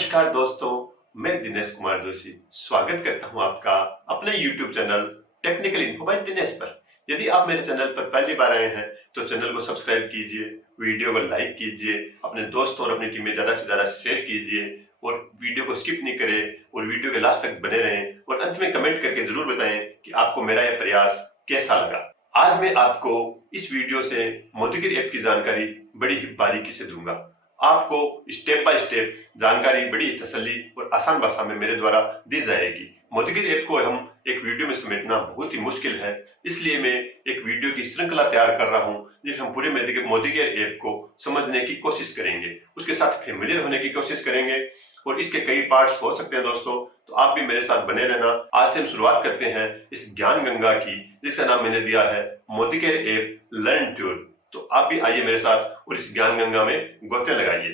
नमस्कार दोस्तों, मैं दिनेश कुमार जोशी स्वागत करता हूं आपका अपने YouTube channel technical info by Dinesh पर। यदि आप मेरे चैनल पर पहली बार आए हैं तो चैनल को सब्सक्राइब कीजिए, वीडियो को लाइक कीजिए, अपने दोस्तों और अपनी टीम में ज्यादा से ज्यादा शेयर कीजिए और वीडियो को स्किप नहीं करें और वीडियो के लास्ट तक बने रहें और अंत में कमेंट करके जरूर बताएं कि आपको मेरा यह प्रयास कैसा लगा। आज मैं आपको इस वीडियो से मोदीगिर ऐप की जानकारी बड़ी ही बारीकी से दूंगा। आपको स्टेप बाय स्टेप जानकारी बड़ी तसल्ली और आसान भाषा में मेरे द्वारा दी जाएगी। मोदीगिर ऐप को हम एक वीडियो में समेटना बहुत ही मुश्किल है, इसलिए मैं एक वीडियो की श्रृंखला तैयार कर रहा हूं जिसमें हम पूरे मोदीगिर ऐप को समझने की कोशिश करेंगे, उसके साथ फेमिलियर होने की कोशिश करेंगे और इसके कई पार्ट्स हो सकते हैं दोस्तों, तो आप भी मेरे साथ बने रहना। आज से हम शुरुआत करते हैं इस ज्ञान गंगा की, जिसका नाम मैंने दिया है मोदीगिर ऐप लर्न टूर। तो आप भी आइए मेरे साथ और इस ज्ञान गंगा में गोते लगाइए।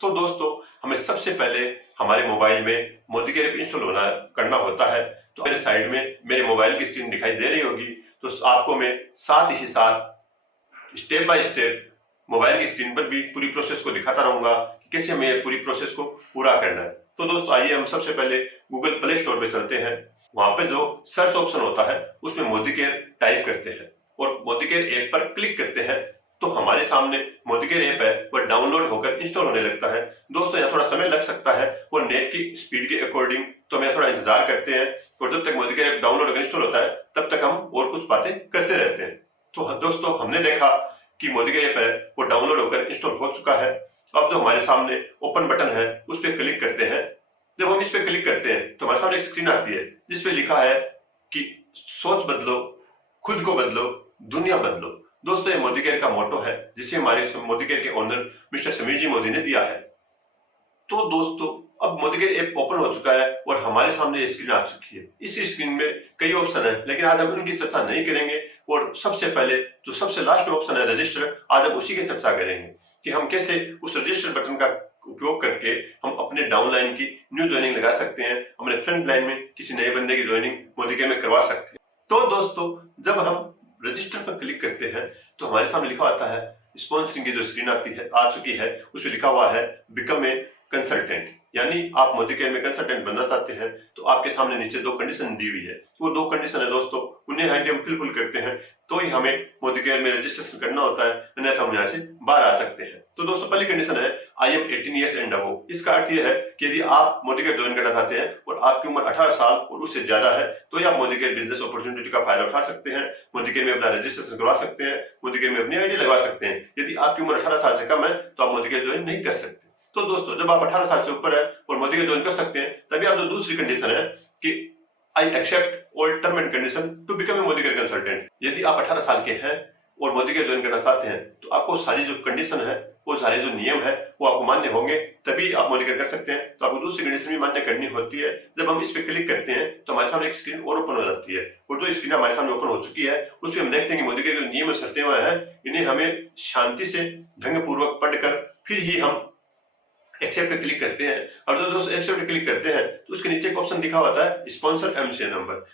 तो दोस्तों, हमें सबसे पहले हमारे मोबाइल में मोदीगिर ऐप इंस्टॉल करना होता है। तो मेरे साइड में मेरे मोबाइल की स्क्रीन दिखाई दे रही होगी, तो आपको मैं साथ ही साथ स्टेप बाय स्टेप मोबाइल की स्क्रीन पर भी पूरी प्रोसेस को दिखाता रहूंगा कि कैसे हमें पूरी प्रोसेस को पूरा करना है। तो दोस्तों आइए हम सबसे पहले गूगल प्ले स्टोर पे चलते हैं। वहां पे जो सर्च ऑप्शन होता है उसमें मोदीगिर टाइप करते हैं और मोदीगिर ऐप पर क्लिक करते हैं, तो हमारे सामने मोदीगिर ऐप है वह डाउनलोड होकर इंस्टॉल होने लगता है। दोस्तों यहाँ थोड़ा समय लग सकता है और नेट की स्पीड के अकॉर्डिंग, तो हम थोड़ा इंतजार करते हैं और जब तक मोदीगिर ऐप डाउनलोड होकर इंस्टॉल होता है तब तक हम और कुछ बातें करते रहते हैं। तो दोस्तों हमने देखा कि मोदीगिर ऐप है वो डाउनलोड होकर इंस्टॉल हो चुका है। अब जो हमारे सामने ओपन बटन है उस पर क्लिक करते हैं। जब हम इस पर क्लिक करते हैं तो हमारे सामने एक स्क्रीन आती है जिसपे लिखा है कि सोच बदलो, खुद को बदलो, दुनिया बदलो। दोस्तों ये मोदीगिर का मोटो है जिसे हमारे मोदीगिर के ओनर मिस्टर समीर जी मोदी ने दिया है। तो दोस्तों अब मोदीगिर ऐप ओपन हो चुका है और हमारे सामने ये स्क्रीन आ चुकी है। इस स्क्रीन में कई ऑप्शन है, लेकिन आज हम उनकी चर्चा नहीं करेंगे और सबसे पहले जो सबसे लास्ट में ऑप्शन है रजिस्टर, आज हम उसी की चर्चा करेंगे कि हम कैसे उस रजिस्टर बटन का उपयोग करके हम अपने डाउनलाइन की न्यू ज्वाइनिंग लगा सकते हैं, अपने फ्रंट लाइन में किसी नए बंदे की ज्वाइनिंग मोदीगिर में करवा सकते हैं। तो दोस्तों जब हम रजिस्टर पर क्लिक करते हैं तो हमारे सामने लिखा आता है, स्पॉन्सरिंग की जो स्क्रीन आती है आ चुकी है, उसमें लिखा हुआ है बिकम ए कंसल्टेंट, यानी आप मोदीगिर में कंसल्टेंट बनना चाहते हैं तो आपके सामने नीचे दो कंडीशन दी हुई है। वो दो कंडीशन है दोस्तों, उन्हें हम फुलफिल करते हैं तो ही हमें मोदीगिर में रजिस्ट्रेशन करना होता है, अन्यथा हम यहाँ से बाहर आ सकते हैं। तो दोस्तों पहली कंडीशन है I am 18 years and above. इसका अर्थ यह है कि यदि आप मोदीगिर ज्वाइन करना चाहते हैं और आपकी उम्र 18 साल और उससे ज्यादा है तो ही आप मोदीगिर बिजनेस अपॉर्चुनिटी का फायदा उठा सकते हैं, मोदीगिर में अपना रजिस्ट्रेशन करवा सकते हैं, मोदीगिर में अपनी आईडी लगवा सकते हैं। यदि आपकी उम्र 18 साल से कम है तो आप मोदीगिर ज्वाइन नहीं कर सकते। तो दोस्तों जब आप 18 साल से ऊपर है और मोदीगिर ज्वाइन कर सकते हैं, तभी आप जो दूसरी कंडीशन है कि I accept all term and condition to become a Modicare consultant. यदि आप 18 साल के हैं और मोदीगिर ज्वाइन करना चाहते हैं तो आपको सारी जो कंडीशन है, वो सारे जो नियम है वो आपको मान्य होंगे, तभी आप मोदीगिर कर सकते हैं। तो आपको दूसरी कंडीशन भी मान्य करनी होती है। जब हम इस पे क्लिक करते हैं तो हमारे सामने एक स्क्रीन और ओपन हो जाती है और जो स्क्रीन हमारे सामने ओपन हो चुकी है उसमें हम देखते हैं कि मोदीगिर के नियम और शर्तें हैं, इन्हें हमें शांति से ढंग पूर्वक पढ़कर फिर ही हम एक्सेप्ट पे क्लिक करते हैं। और जो दोस्तों एक्सेप्ट पे क्लिक करते हैं तो उसके नीचे एक ऑप्शन लिखा होता है sponsor MCA number.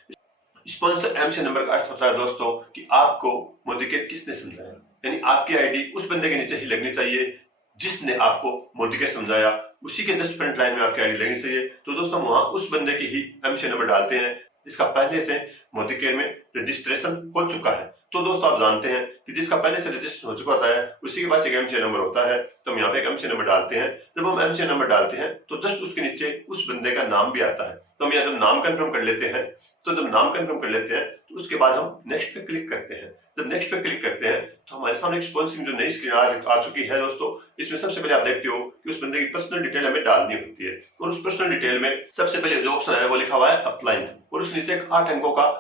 Sponsor MCA number का अर्थ होता है दोस्तों कि आपको मोदीगिर किसने समझाया, यानी आपकी आईडी उस बंदे के नीचे ही लगनी चाहिए जिसने आपको मोदीगिर समझाया, उसी के जस्ट फ्रंट लाइन में आपकी आईडी लगनी चाहिए। तो दोस्तों वहां उस बंदे की ही एमसीए नंबर डालते हैं जिसका पहले से मोदीगिर में रजिस्ट्रेशन हो चुका है। तो दोस्तों आप जानते हैं कि जिसका पहले से रजिस्ट्रेशन हो चुका होता है उसी के पास एक एमसीए नंबर होता है, तो हम यहाँ पे एक एमसीए नंबर डालते हैं। जब हम एमसीए नंबर डालते हैं तो जस्ट उसके नीचे उस बंदे का नाम भी आता है, तो हम यहाँ जब नाम कंफर्म कर लेते हैं, तो जब नाम कंफर्म कर लेते हैं तो उसके बाद हम नेक्स्ट पे क्लिक करते हैं। जब नेक्स्ट पे क्लिक करते हैं तो हमारे सामने एक स्पॉन्सरिंग जो नई स्क्रीन आ चुकी है दोस्तों, इसमें सबसे पहले आप देखते हो कि उस बंदे की पर्सनल डिटेल हमें डालनी होती है और उस पर्सनल डिटेल में सबसे पहले जो ऑप्शन है वो लिखा हुआ है अप्लाइन और उसके नीचे एक 8 अंकों का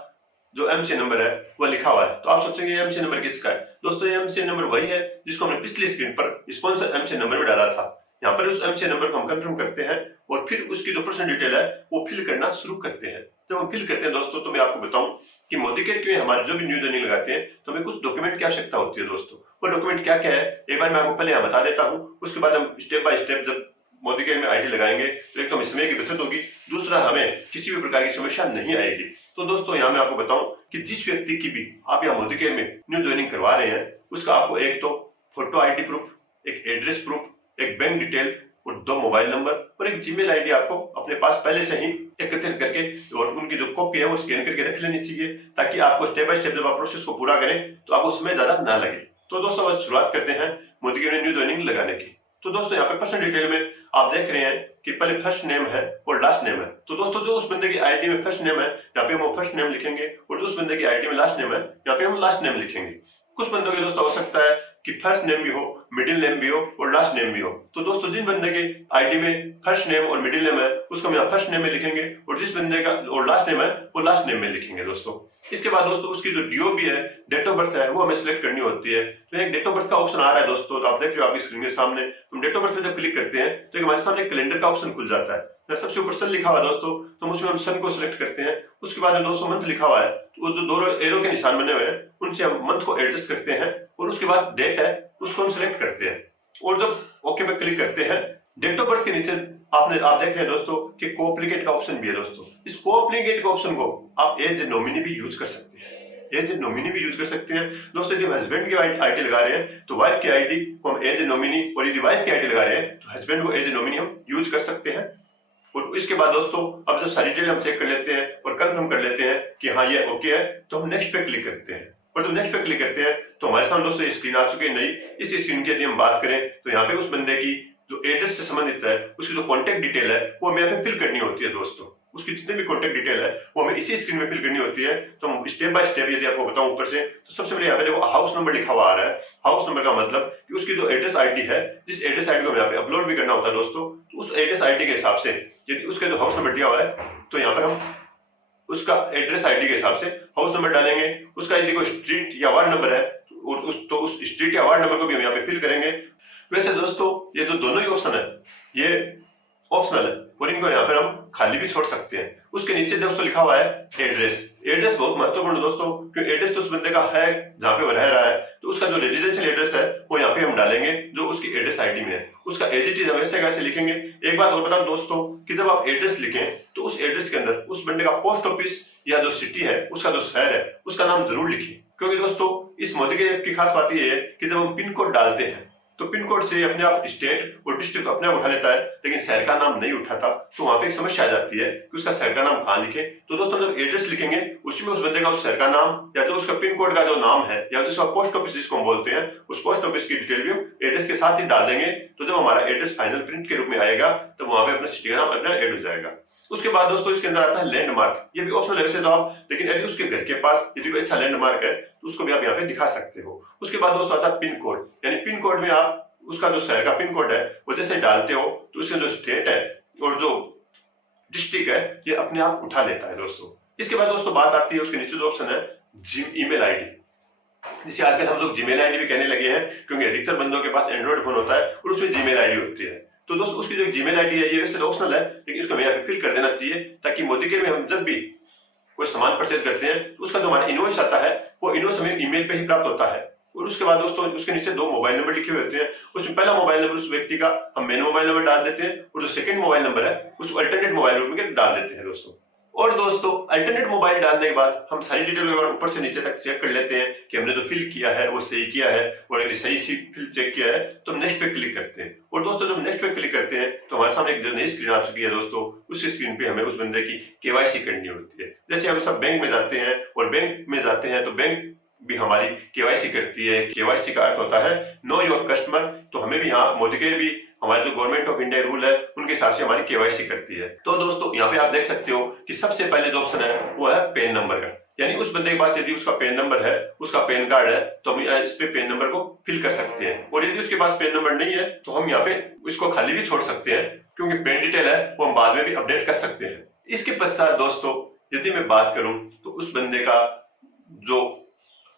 जो एमसीए नंबर है वो लिखा हुआ है। तो आप सोचेंगे ये एमसीए नंबर किसका है? दोस्तों ये एमसीए नंबर वही है जिसको हमने पिछली स्क्रीन पर स्पॉन्सर एमसीए नंबर में डाला था। यहाँ पर उस एमसीए नंबर को हम कंफर्म करते हैं और फिर उसकी जो पर्सनल डिटेल है वो फिल करना शुरू करते हैं। जब हम फिल करते हैं दोस्तों तो मैं आपको बताऊं कि मोदीगिर के हमारे जो भी न्यू ज्वाइनिंग लगाते हैं तो हमें कुछ डॉक्यूमेंट की आवश्यकता होती है दोस्तों। वो डॉक्यूमेंट क्या क्या है एक बार मैं आपको पहले यहाँ बता देता हूँ, उसके बाद हम स्टेप बाय स्टेप जब मोदीगिर में आईडी लगाएंगे तो एक तो हमें समय की बचत होगी, दूसरा हमें किसी भी प्रकार की समस्या नहीं आएगी। तो दोस्तों यहाँ मैं आपको बताऊं कि जिस व्यक्ति की भी आप यहाँ मोदीगिर में न्यू ज्वाइनिंग करवा रहे हैं उसका आपको एक तो फोटो आईडी प्रूफ, एक एड्रेस प्रूफ, एक बैंक डिटेल और 2 मोबाइल नंबर और एक जीमेल आईडी आपको अपने पास पहले से ही एकत्रित करके और उनकी जो कॉपी है वो स्कैन करके रख लेनी चाहिए, ताकि आपको स्टेप बाय स्टेप जब आप प्रोसेस को पूरा करें तो आपको उसमें ज्यादा ना लगे। तो दोस्तों अब शुरुआत करते हैं मोदीगिर में न्यू ज्वाइनिंग लगाने की। तो दोस्तों यहाँ पे पर्सनल डिटेल में आप देख रहे हैं कि पहले फर्स्ट नेम है और लास्ट नेम है। तो दोस्तों जो उस बंदे की आईडी में फर्स्ट नेम है यहाँ पे हम फर्स्ट नेम लिखेंगे और जो उस बंदे की आईडी में लास्ट नेम है यहाँ पे हम लास्ट नेम लिखेंगे। कुछ बंदों के दोस्तों हो सकता है कि फर्स्ट नेम भी हो, मिडिल नेम भी हो और लास्ट नेम भी हो। तो दोस्तों जिन बंदे के आईडी में फर्स्ट नेम और मिडिल नेम है उसको हम यहाँ फर्स्ट नेम में लिखेंगे और जिस बंदे का और लास्ट नेम है वो लास्ट नेम में लिखेंगे दोस्तों। इसके बाद दोस्तों उसकी जो डीओबी है, डेट ऑफ बर्थ है, वो हमें सिलेक्ट करनी होती है। तो एक डेट ऑफ बर्थ का ऑप्शन आ रहा है दोस्तों, तो आप देख रहे हो आपकी स्क्रीन के सामने। हम डेट ऑफ बर्थ में जब क्लिक करते हैं तो हमारे सामने कैलेंडर का ऑप्शन खुल जाता है। सबसे ऊपर सन लिखा हुआ है दोस्तों, तो उसमें हम सन को सिलेक्ट करते हैं। उसके बाद में दोस्तों मंथ लिखा हुआ है, तो जो 2 एरो के निशान बने हुए हैं उनसे हम मंथ को एडजस्ट करते हैं और उसके बाद डेट है उसको हम सिलेक्ट करते हैं और जब ओके पे क्लिक करते हैं डेट ऑफ बर्थ के नीचे आप देख रहे हैं दोस्तों कि कोअप्लिकेट का ऑप्शन भी है दोस्तों। इस कोअप्लिकेट के ऑप्शन को आप एज ए नॉमिनी भी यूज कर सकते हैं, एज ए नॉमिनी भी यूज कर सकते हैं दोस्तों। यदि हस्बैंड की आईडी लगा रहे हैं तो वाइफ की आईडी को हम एज ए नॉमिनी, और यदि वाइफ की आईडी लगा रहे हैं तो हस्बैंड को एज ए नॉमिनी हम यूज कर सकते हैं। और इसके बाद दोस्तों अब जब सारी डिटेल हम चेक कर लेते हैं और कंफर्म कर लेते हैं कि हाँ ये ओके है, तो हम नेक्स्ट पे क्लिक करते हैं। और जब नेक्स्ट पे क्लिक करते हैं तो हमारे सामने दोस्तों ये स्क्रीन आ चुकी है नई। इस स्क्रीन की यदि हम बात करें तो यहाँ पे उस बंदे की जो एड्रेस से संबंधित है उसकी जो कॉन्टेक्ट डिटेल है वो हमें यहाँ पे फिल करनी होती है दोस्तों। उसकी जितनी भी कॉन्टेक्ट डिटेल है वो हमें इसी स्क्रीन में फिल करनी होती है। तो हम स्टेप बाय स्टेप यदि आपको बताऊं ऊपर से, तो सबसे पहले यहाँ पे देखो हाउस नंबर लिखा हुआ आ रहा है। हाउस नंबर का मतलब कि उसकी जो एड्रेस आईडी है, जिस एड्रेस आईडी को हमें यहाँ पे अपलोड भी करना होता है दोस्तों, तो उस एड्रेस आईडी के हिसाब से यदि उसका जो हाउस नंबर दिया हुआ है तो यहाँ पर हम उसका एड्रेस आईडी के हिसाब से हाउस नंबर डालेंगे। उसका यदि कोई स्ट्रीट या वार्ड नंबर है और उस स्ट्रीट या वार्ड नंबर को भी हम यहाँ पे फिल करेंगे। वैसे दोस्तों ये जो दोनों ही ऑप्शन है ये ऑप्शनल है और इनको यहाँ पर हम खाली भी छोड़ सकते हैं। उसके नीचे दोस्तों लिखा हुआ है एड्रेस। एड्रेस बहुत महत्वपूर्ण दोस्तों, क्योंकि एड्रेस तो उस बंदे का है जहाँ पे वो रह रहा है, तो उसका जो रेजिडेंशियल एड्रेस है वो यहाँ पे हम डालेंगे जो उसकी एड्रेस आईडी में है। उसका एज इट इज हम ऐसे कैसे लिखेंगे। एक बात और बता दोस्तों कि जब आप एड्रेस लिखें तो उस एड्रेस के अंदर उस बंदे का पोस्ट ऑफिस या जो सिटी है, उसका जो शहर है, उसका नाम जरूर लिखें। क्योंकि दोस्तों इस मोदीगिर ऐप की खास बात यह है कि जब हम पिन कोड डालते हैं तो पिन कोड से अपने आप स्टेट और डिस्ट्रिक्ट अपने आप उठा लेता है, लेकिन शहर का नाम नहीं उठाता। तो वहां पे एक समस्या आ जाती है कि उसका शहर का नाम कहाँ लिखे। तो दोस्तों जब एड्रेस लिखेंगे उसमें उस बंदे का उस शहर का नाम या जो उसका पिन कोड का जो नाम है या जिसका पोस्ट ऑफिस जिसको हम बोलते हैं, उस पोस्ट ऑफिस की डिटेल भी हम एड्रेस के साथ ही डाल देंगे। तो जब हमारा एड्रेस फाइनल प्रिंट के रूप में आएगा तो वहां पे अपना सिटी का नाम अपना ऐड हो जाएगा। उसके बाद दोस्तों इसके अंदर आता है लैंडमार्क। ये भी ऑप्शनल है वैसे तो आप, लेकिन यदि उसके घर के पास यदि कोई अच्छा लैंडमार्क है तो उसको भी आप यहाँ पे दिखा सकते हो। उसके बाद दोस्तों आता है पिन कोड, यानी पिन कोड में आप उसका जो शहर का पिन कोड है वो जैसे डालते हो तो उसका जो स्टेट है और जो डिस्ट्रिक्ट है ये अपने आप उठा लेता है दोस्तों। इसके बाद दोस्तों बात आती है उसके नीचे जो ऑप्शन है ईमेल आईडी, जिसे आजकल हम लोग जीमेल आईडी भी कहने लगे हैं, क्योंकि अधिकतर बंदों के पास एंड्रॉइड फोन होता है और उसमें जीमेल आईडी होती है। तो दोस्तों उसकी जो जीमेल आईडी है ये वैसे ऑप्शनल है, लेकिन इसको हमें यहाँ पे फिल कर देना चाहिए, ताकि मोदीगिर में हम जब भी कोई सामान परचेज करते हैं तो उसका जो हमारा इनवॉइस आता है वो इनवॉइस हमें ईमेल पे ही प्राप्त होता है। और उसके बाद दोस्तों उसके नीचे 2 मोबाइल नंबर लिखे हुए होते हैं। उसमें पहला मोबाइल नंबर उस व्यक्ति का हम मेन मोबाइल नंबर डाल देते हैं और जो सेकंड मोबाइल नंबर है उसको अल्टरनेट मोबाइल नंबर में डाल देते हैं दोस्तों। और दोस्तों अल्टरनेट मोबाइल डालने के बाद हम सारी डिटेल को ऊपर से नीचे तक चेक कर लेते हैं कि हमने जो फिल किया है वो सही किया है, और अगर सही फिल चेक किया है तो हम नेक्स्ट पे क्लिक करते हैं। और दोस्तों जब नेक्स्ट पे क्लिक करते हैं तो हमारे सामने एक नई स्क्रीन आ चुकी है दोस्तों। उस स्क्रीन पे हमें उस बंदे की केवाईसी करनी होती है। जैसे हम सब बैंक में जाते हैं और बैंक में जाते हैं तो बैंक भी हमारी केवाईसी करती है। केवाईसी का अर्थ होता है नो योर कस्टमर। तो हमें भी यहाँ मोदीगिर भी हमारे जो गवर्नमेंट ऑफ इंडिया रूल है उनके हिसाब से हमारी केवाईसी करती है। तो दोस्तों यहाँ पे आप देख सकते हो कि सबसे पहले जो ऑप्शन है वो है पैन नंबर का, यानी उस बंदे के पास यदि उसका पैन नंबर है, उसका पैन कार्ड है, तो हम इस पे पैन नंबर को फिल कर सकते हैं। और यदि उसके पास पैन नंबर नहीं है तो हम यहाँ पे इसको खाली भी छोड़ सकते हैं, क्योंकि पैन डिटेल है वो हम बाद में भी अपडेट कर सकते हैं। इसके पश्चात दोस्तों यदि मैं बात करूं तो उस बंदे का जो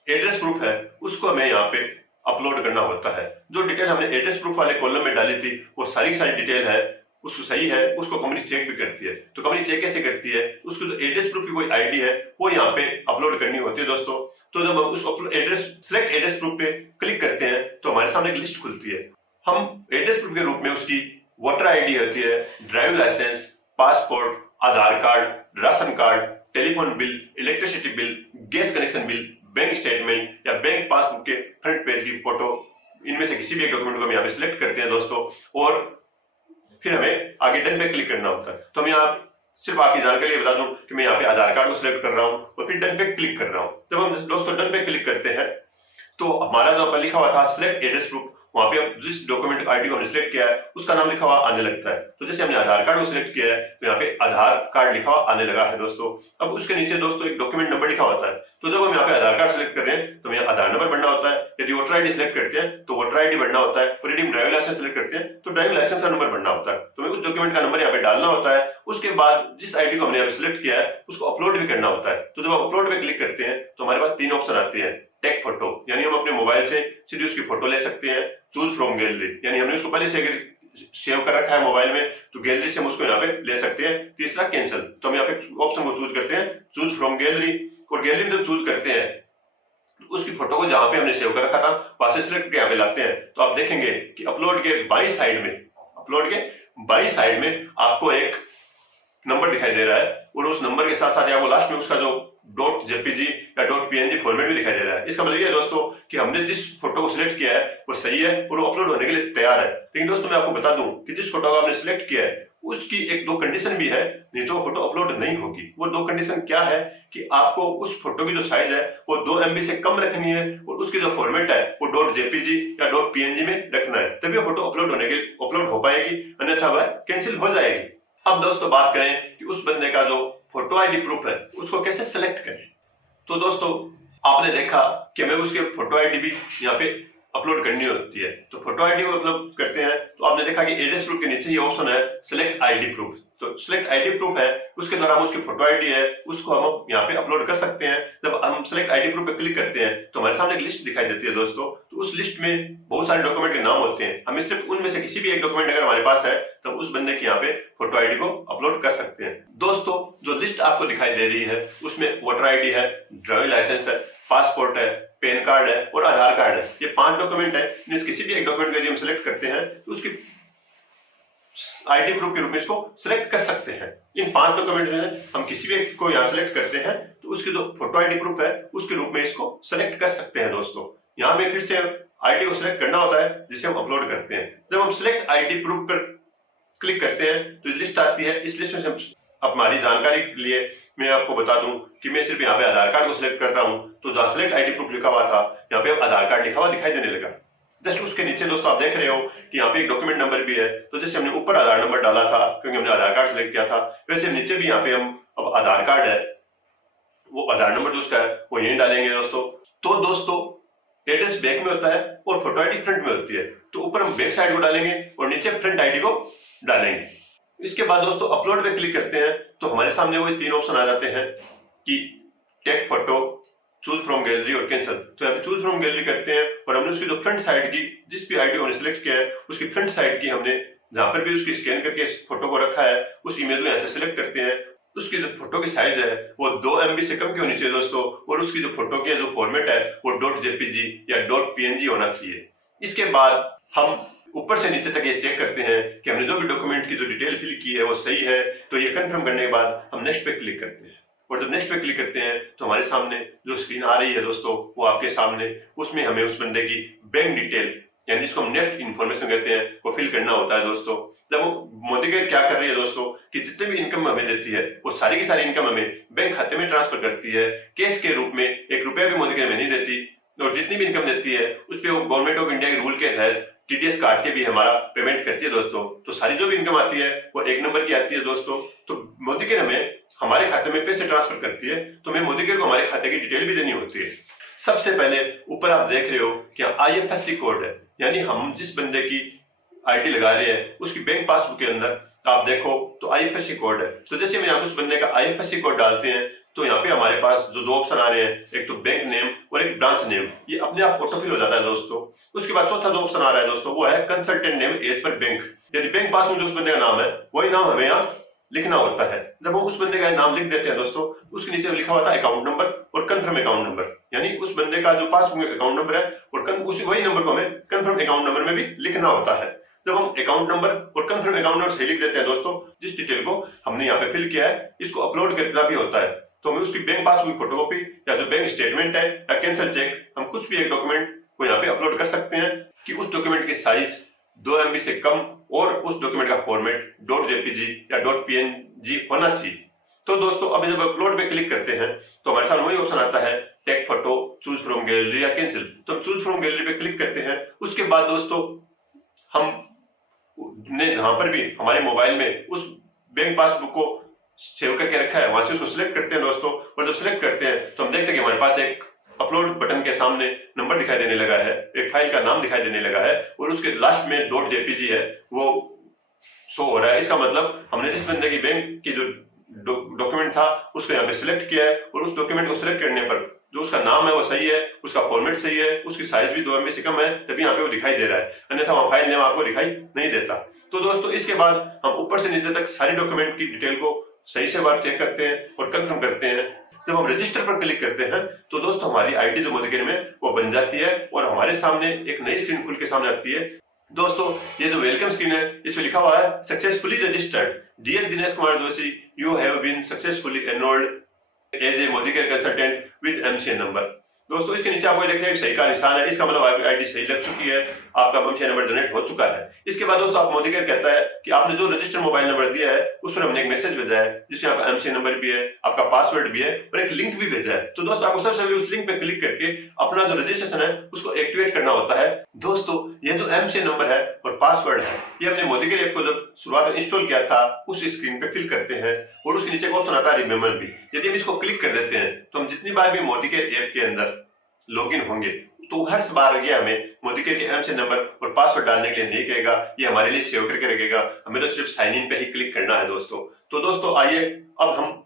एड्रेस प्रूफ है उसको हमें यहाँ पे अपलोड करना होता है। जो डिटेल हमने एड्रेस प्रूफ वाले कॉलम में डाली थी वो सारी डिटेल है, उसको सही है, उसको कंपनी चेक भी करती है। तो कंपनी चेक कैसे करती है, उसको जो एड्रेस प्रूफ की कोई आईडी है वो यहाँ पे अपलोड करनी होती है दोस्तों। तो जब हम उस एड्रेस सिलेक्ट एड्रेस प्रूफ पे क्लिक करते हैं तो हमारे सामने एक लिस्ट खुलती है। हम एड्रेस प्रूफ के रूप में उसकी वोटर आईडी होती है, driving licence, passport, Aadhaar card, ration card, telephone bill, electricity bill, gas connection bill, bank statement या बैंक पासबुक के फ्रंट पेज की फोटो, इनमें से किसी भी एक डॉक्यूमेंट को हम यहाँ पे सिलेक्ट करते हैं दोस्तों। और फिर हमें आगे डन पे क्लिक करना होता है। तो हम यहाँ सिर्फ आपकी जानकारी बता दूं कि मैं यहाँ पे आधार कार्ड को सिलेक्ट कर रहा हूँ और फिर डन पे क्लिक कर रहा हूँ। जब हम दोस्तों डन पे क्लिक करते हैं तो हमारा जो ऊपर लिखा हुआ था सिलेक्ट एड्रेस प्रूफ, वहां पे अब जिस डॉक्यूमेंट आईडी को हमने सिलेक्ट किया है उसका नाम लिखा हुआ आने लगता है। तो जैसे हमने आधार कार्ड को सिलेक्ट किया है तो यहाँ पे आधार कार्ड लिखा हुआ आने लगा है दोस्तों। अब उसके नीचे दोस्तों एक डॉक्यूमेंट नंबर लिखा होता है। तो जब हम यहाँ पे आधार कार्ड सिलेक्ट कर रहे हैं तो हमें आधार नंबर भरना होता है। यदि वोटर आईडी सिलेक्ट करते हैं तो वोटर आईडी भरना होता है। और यदि हम ड्राइविंग लाइसेंस सिलेक्ट करते हैं तो ड्राइविंग लाइसेंस का नंबर भरना होता है। तो हमें उस डॉक्यूमेंट का नंबर यहाँ पे डालना होता है। उसके बाद जिस आईडी को हमने यहाँ पे सिलेक्ट किया है उसको अपलोड भी करना होता है। तो जब आप अपलोड पे क्लिक करते हैं तो हमारे पास 3 ऑप्शन आते हैं। टेक फोटो, यानी हम अपने मोबाइल से सीधी उसकी फोटो ले सकते हैं। चूज फ्रॉम गैलरी, यानी हमने उसको पहले से सेव कर रखा है मोबाइल में तो गैलरी से हम उसको यहाँ पे ले सकते हैं। तीसरा कैंसिल, तो हम यहाँ पे ऑप्शन को चूज करते हैं चूज फ्रॉम गैलरी। और गैलरी में जब चूज करते हैं उसकी फोटो को जहां पे हमने सेव कर रखा था वहां से सिलेक्ट करके यहाँ पे लाते हैं तो आप देखेंगे कि अपलोड के बाई साइड में आपको एक नंबर दिखाई दे रहा है और उस नंबर के साथ साथ आपको लास्ट में उसका जो .jpg या .png फॉर्मेट भी दिखाई दे रहा है। इसका मतलब ये है दोस्तों कि हमने जिस फोटो को सिलेक्ट किया है वो सही है और वो अपलोड होने के लिए तैयार है। लेकिन दोस्तों मैं आपको बता दूं कि जिस फोटो को आपने सिलेक्ट किया है उसकी एक 2 कंडीशन भी है, नहीं तो वो फोटो अपलोड नहीं होगी। वो 2 कंडीशन क्या है कि आपको उस फोटो की जो साइज है वो 2 MB से कम रखनी है और उसकी जो फॉर्मेट है वो .jpg या .png में रखना है, तभी वो फोटो अपलोड हो पाएगी, अन्यथा वह कैंसिल हो जाएगी। अब दोस्तों बात करें कि उस बंदे का जो फोटो आईडी प्रूफ है उसको कैसे सेलेक्ट करें। तो दोस्तों आपने देखा कि हमें उसके फोटो आईडी भी यहाँ पे अपलोड करनी होती है। तो फोटो आईडी को अपलोड करते हैं तो आपने देखा कि एड्रेस प्रूफ के नीचे ये ऑप्शन है सिलेक्ट आईडी प्रूफ। तो सिलेक्ट आईडी प्रूफ है उसके द्वारा हम उसकी फोटो आईडी है उसको हम यहाँ पे अपलोड कर सकते हैं। जब हम सिलेक्ट आईडी प्रूफ पे क्लिक करते हैं तो हमारे सामने एक लिस्ट दिखाई देती है दोस्तों। तो उस लिस्ट में बहुत सारे डॉक्यूमेंट के नाम होते हैं, हमें सिर्फ उनमें से किसी भी एक डॉक्यूमेंट अगर हमारे पास है तो उस बंदे के यहाँ पे फोटो आईडी को अपलोड कर सकते हैं। दोस्तों जो लिस्ट आपको दिखाई दे रही है उसमें वोटर आईडी है, ड्राइविंग लाइसेंस है, पासपोर्ट है, पैन कार्ड है और आधार कार्ड है। ये 5 डॉक्यूमेंट है, इनमें किसी भी एक डॉक्यूमेंट को यदि हम सिलेक्ट करते हैं तो उसकी आईडी प्रूफ के रूप में इसको सिलेक्ट कर सकते हैं। इन 5 डॉक्यूमेंट में हम किसी भी एक को यहाँ सिलेक्ट करते हैं तो उसकी जो फोटो आईडी प्रूफ है उसके रूप में इसको सिलेक्ट कर सकते हैं। दोस्तों यहाँ में फिर से आईडी को सिलेक्ट करना होता है जिसे हम अपलोड करते हैं। जब हम सिलेक्ट आईडी प्रूफ पर क्लिक करते हैं तो लिस्ट आती है। इस लिस्ट में से हमारी जानकारी के लिए मैं आपको बता दूं कि मैं सिर्फ यहाँ पे आधार कार्ड को सिलेक्ट कर रहा हूं तो जहां सिलेक्ट आईडी प्रूफ लिखा हुआ था यहाँ पे आधार कार्ड लिखा हुआ दिखाई देने लगा। जस्ट उसके नीचे दोस्तों आप देख रहे हो कि यहाँ पे एक डॉक्यूमेंट नंबर भी है। तो जैसे हमने ऊपर आधार नंबर डाला था क्योंकि हमने आधार कार्ड सिलेक्ट किया था, वैसे नीचे भी यहाँ पे हम अब आधार कार्ड है वो आधार नंबर जो उसका है वो यही डालेंगे दोस्तों। तो दोस्तों एड्रेस बैक में होता है और फोटो आईडी फ्रंट में होती है, तो ऊपर हम बैक साइड को डालेंगे और नीचे फ्रंट आईडी को डालेंगे। इसके बाद दोस्तों अपलोड पे क्लिक करते हैं तो हमारे सामने वही 3 ऑप्शन आ जाते हैं कि take photo, choose from gallery और कैंसिल। तो यहाँ पे चूज फ्रॉम गैलरी करते हैं और हमने उसकी जो फ्रंट साइड की जिस भी आईडी हमने सिलेक्ट किया है उसकी फ्रंट साइड की हमने जहां पर भी उसकी स्कैन करके फोटो को रखा है उस इमेज को यहाँ से सिलेक्ट करते हैं। उसकी जो फोटो की साइज है वो 2 MB से कम की होनी चाहिए दोस्तों और उसकी जो फोटो की जो फॉर्मेट है वो .jpg या .png होना चाहिए। इसके बाद हम ऊपर से नीचे तक ये चेक करते हैं कि हमने जो भी डॉक्यूमेंट की जो डिटेल फिल की है वो सही है। तो ये कंफर्म करने के बाद हम नेक्स्ट पे क्लिक करते हैं और जब नेक्स्ट पे क्लिक करते हैं तो हमारे सामने जो स्क्रीन आ रही है दोस्तों वो आपके सामने, उसमें हमें उस बंदे की बैंक डिटेल यानी जिसको हम नेट इन्फॉर्मेशन कहते हैं वो फिल करना होता है दोस्तों। जब मोदीगेट क्या कर रही है दोस्तों कि जितने भी इनकम हमें देती है वो सारी की सारी इनकम हमें बैंक खाते में ट्रांसफर करती है, कैश के रूप में 1 रुपया भी मोदीगेट हमें नहीं देती। और जितनी भी इनकम देती है उस पर वो गवर्नमेंट ऑफ इंडिया के रूल के तहत TDS काट के भी हमारा पेमेंट करती है दोस्तों। तो सारी जो भी इनकम आती है वो 1 नंबर की आती है दोस्तों। तो मोदीगेट हमें हमारे खाते में पैसे ट्रांसफर करती है तो हमें मोदीगेट को हमारे खाते की डिटेल भी देनी होती है। सबसे पहले ऊपर आप देख रहे हो कि IFSC कोड है, यानी हम जिस बंदे की आईडी लगा रहे हैं उसकी बैंक पासबुक के अंदर आप देखो तो IFSC कोड है। तो जैसे हम यहाँ उस बंदे का IFSC कोड डालते हैं तो यहाँ पे हमारे पास जो 2 ऑप्शन आ रहे हैं, एक तो बैंक नेम और एक ब्रांच नेम, ये अपने आप ऑटोफिल हो जाता है दोस्तों। उसके बाद चौथा जो ऑप्शन आ रहा है दोस्तों वो है consultant name as per bank. यदि बैंक पासबुक जो उस बंदे का नाम है वही नाम हमें यहाँ लिखना होता है। जब हम उस बंदे का नाम लिख देते हैं दोस्तों उसके नीचे लिखा हुआ था अकाउंट नंबर और कंफर्म अकाउंट नंबर, यानी उस बंदे का जो पासबुक अकाउंट नंबर है और उसी वही नंबर को हमें कंफर्म अकाउंट नंबर में भी लिखना होता है। जब हम अकाउंट नंबर और कंफर्म अकाउंट नंबर सही लिख देते हैं दोस्तों, जिस डिटेल को हमने यहाँ पे फिल किया है इसको अपलोड करना भी होता है। तो हमें उसकी बैंक पासबुक की फोटोकॉपी या जो बैंक स्टेटमेंट है या कैंसिल चेक, हम कुछ भी एक डॉक्यूमेंट को यहाँ पे अपलोड कर सकते हैं कि उस डॉक्यूमेंट की साइज 2 MB से कम और उस डॉक्यूमेंट का फॉर्मेट .jpg या .png होना चाहिए। तो दोस्तों अब जब अपलोड पे क्लिक करते हैं तो हमारे सामने वही ऑप्शन आता है take photo, choose from gallery या कैंसिल। तो हम चूज फ्रॉम गैलरी पे क्लिक करते हैं। उसके बाद दोस्तों हम ने जहां पर भी हमारे मोबाइल में उस बैंक पासबुक को सेव करके रखा है वहां से उसको सिलेक्ट करते हैं दोस्तों। और जब सिलेक्ट करते हैं तो हम देखते हैं कि हमारे पास एक अपलोड बटन के सामने नंबर दिखाई देने लगा है, एक फाइल का नाम दिखाई देने लगा है और उसके लास्ट में .jpg है वो शो हो रहा है। इसका मतलब हमने जिस बंदे की बैंक की जो डॉक्यूमेंट था उसको यहाँ पे सिलेक्ट किया है और उस डॉक्यूमेंट को सिलेक्ट करने पर जो उसका नाम है वो सही है, उसका फॉर्मेट सही है, उसकी साइज भी 2 MB से कम है, तभी यहाँ पे वो दिखाई दे रहा है, अन्यथा वहां फाइल नेम आपको दिखाई नहीं देता। तो दोस्तों इसके बाद हम ऊपर से नीचे तक सारी डॉक्यूमेंट की डिटेल को सही से बार चेक करते हैं और कंफर्म करते हैं। जब हम रजिस्टर पर क्लिक करते हैं तो दोस्तों हमारी आईडी जो मोदीकेयर में वो बन जाती है और हमारे सामने एक नई स्क्रीन खुल के सामने आती है। दोस्तों ये जो वेलकम स्क्रीन है इसमें लिखा हुआ है successfully registered dear Dinesh Kumar Joshi, you have been successfully enrolled as a Modicare consultant with MCN number. दोस्तों इसके नीचे आपको देखिए सही का निशान है, इसका मतलब आपकी आईडी सही लग चुकी है, आपका MCN नंबर जनरेट हो चुका है। इसके बाद दोस्तों आप मोदीकेयर कहता है कि आपने जो रजिस्टर्ड मोबाइल नंबर दिया है उस पर हमने एक मैसेज भेजा है जिसमें आपका MCN नंबर भी है, आपका पासवर्ड भी है और एक लिंक भी भेजा है। तो दोस्तों आपको सबसे पहले उस लिंक पे क्लिक करके अपना जो रजिस्ट्रेशन है उसको एक्टिवेट करना होता है। दोस्तों ये जो MCN नंबर है और पासवर्ड है ये हमने मोदीकेयर ऐप को जब शुरुआत में इंस्टॉल किया था उस स्क्रीन पे फिल करते हैं और उसके नीचे ऑप्शन आता है रिमेंबर भी। यदि हम इसको क्लिक कर देते हैं तो हम जितनी बार भी मोदीकेयर ऐप के अंदर लॉगिन होंगे तो हर बार ये हमें मोदीकेयर के MCN नंबर और पासवर्ड डालने के लिए नहीं कहेगा, ये हमारे लिए सेव करके रखेगा, हमें तो सिर्फ साइन इन पे ही क्लिक करना है दोस्तों। तो दोस्तों आइए अब हम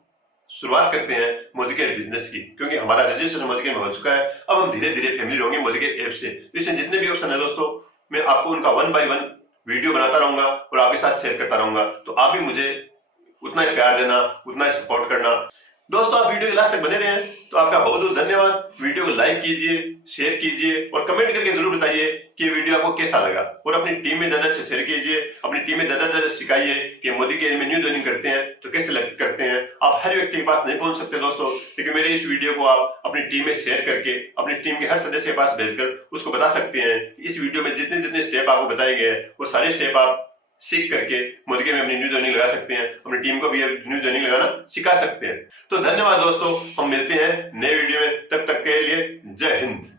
शुरुआत करते हैं मोदीकेयर बिजनेस की, क्योंकि हमारा रजिस्ट्रेशन मोदीकेयर में हो चुका है। अब हम धीरे धीरे फैमिली होंगे मोदीकेयर ऐप से। इसमें जितने भी ऑप्शन है दोस्तों मैं आपको उनका 1 by 1 वीडियो बनाता रहूंगा और आपके साथ शेयर करता रहूंगा। तो आप भी मुझे उतना ही प्यार देना, उतना ही सपोर्ट करना। दोस्तों आप वीडियो के लास्ट तक बने रहे हैं तो आपका बहुत बहुत धन्यवाद। वीडियो को लाइक कीजिए, शेयर कीजिए और कमेंट करके जरूर बताइए कि ये वीडियो आपको कैसा लगा और अपनी टीम में ज्यादा से शेयर कीजिए, अपनी टीम में ज्यादा सिखाइए कि मोदीकेयर में न्यू ज्वाइनिंग करते हैं तो कैसे करते हैं। आप हर व्यक्ति के पास नहीं पहुंच सकते दोस्तों, लेकिन मेरे इस वीडियो को आप अपनी टीम में शेयर करके अपनी टीम के हर सदस्य के पास भेजकर उसको बता सकते हैं। इस वीडियो में जितने जितने स्टेप आपको बताए गए हैं वो सारे स्टेप आप सीख करके मोदीकेयर में अपनी न्यू ज्वाइनिंग लगा सकते हैं, अपनी टीम को भी न्यू ज्वाइनिंग लगाना सिखा सकते हैं। तो धन्यवाद दोस्तों, हम मिलते हैं नए वीडियो में, तब तक के लिए जय हिंद।